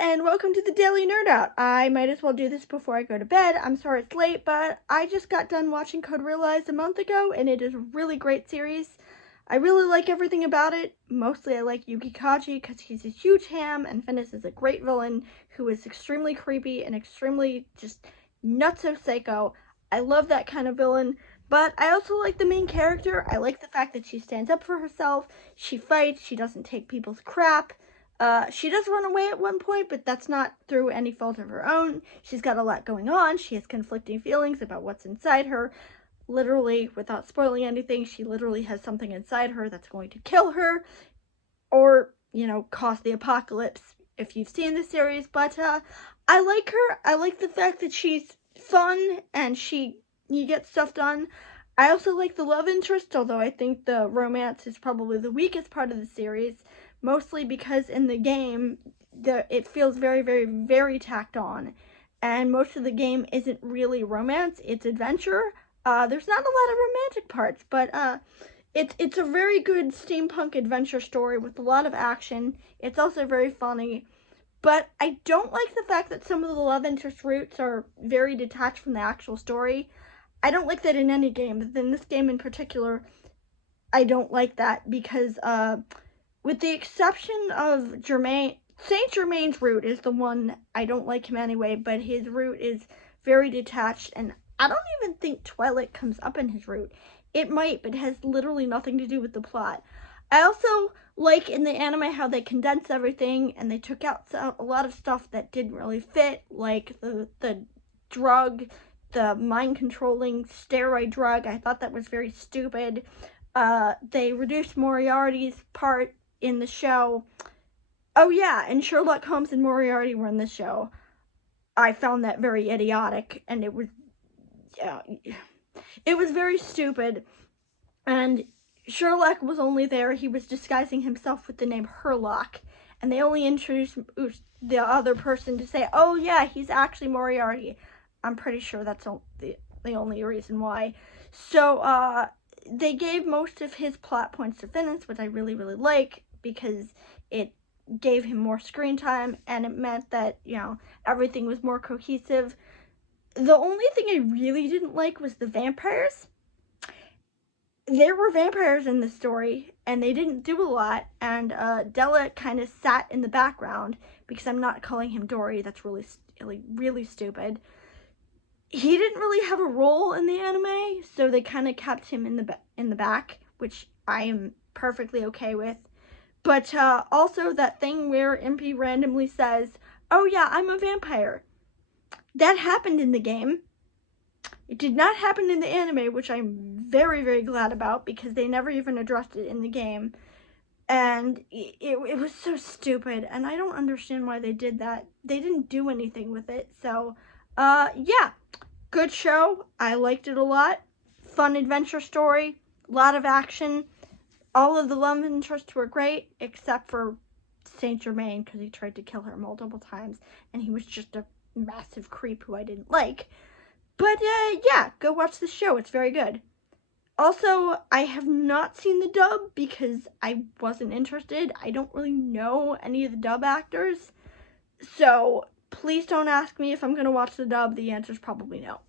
and welcome to the Daily Nerdout. I might as well do this before I go to bed. I'm sorry it's late, but I just got done watching Code Realize a month ago, and it is a really great series. I really like everything about it. Mostly I like Yuki Kaji because he's a huge ham, and Finnis is a great villain who is extremely creepy and extremely just nutso psycho. I love that kind of villain. But I also like the main character. I like the fact that she stands up for herself, she fights, she doesn't take people's crap. She does run away at one point, but that's not through any fault of her own. She's got a lot going on. She has conflicting feelings about what's inside her. Literally, without spoiling anything, she literally has something inside her that's going to kill her or, cause the apocalypse if you've seen the series. But I like her. I like the fact that she's fun and you get stuff done. I also like the love interest, although I think the romance is probably the weakest part of the series. Mostly because in the game, it feels very, very, very tacked on. And most of the game isn't really romance, it's adventure. There's not a lot of romantic parts, but it's a very good steampunk adventure story with a lot of action. It's also very funny. But I don't like the fact that some of the love interest roots are very detached from the actual story. I don't like that in any game, but in this game in particular, I don't like that because, with the exception of Germain, Saint Germain's route is the one I don't like him anyway, but his route is very detached, and I don't even think Twilight comes up in his route. It might, but it has literally nothing to do with the plot. I also like in the anime how they condense everything, and they took out a lot of stuff that didn't really fit, like the drug, the mind-controlling steroid drug. I thought that was very stupid. They reduced Moriarty's part in the show. Oh yeah, and Sherlock Holmes and Moriarty were in the show. I found that very idiotic, and it was very stupid. And Sherlock was only there, he was disguising himself with the name Herlock, and they only introduced the other person to say, oh yeah, he's actually Moriarty. I'm pretty sure that's the only reason why. So, they gave most of his plot points to Finnis, which I really, really like, because it gave him more screen time, and it meant that, everything was more cohesive. The only thing I really didn't like was the vampires. There were vampires in the story, and they didn't do a lot, and Della kind of sat in the background, because I'm not calling him Dory, that's really, really stupid. He didn't really have a role in the anime, so they kind of kept him in the back, which I am perfectly okay with. But also that thing where Impy randomly says, oh yeah, I'm a vampire. That happened in the game. It did not happen in the anime, which I'm very, very glad about, because they never even addressed it in the game. And it was so stupid, and I don't understand why they did that. They didn't do anything with it, so, yeah. Good show. I liked it a lot. Fun adventure story. A lot of action. All of the love interests were great, except for Saint Germain, because he tried to kill her multiple times, and he was just a massive creep who I didn't like. But, yeah, go watch the show. It's very good. Also, I have not seen the dub because I wasn't interested. I don't really know any of the dub actors. So, please don't ask me if I'm going to watch the dub. The answer is probably no.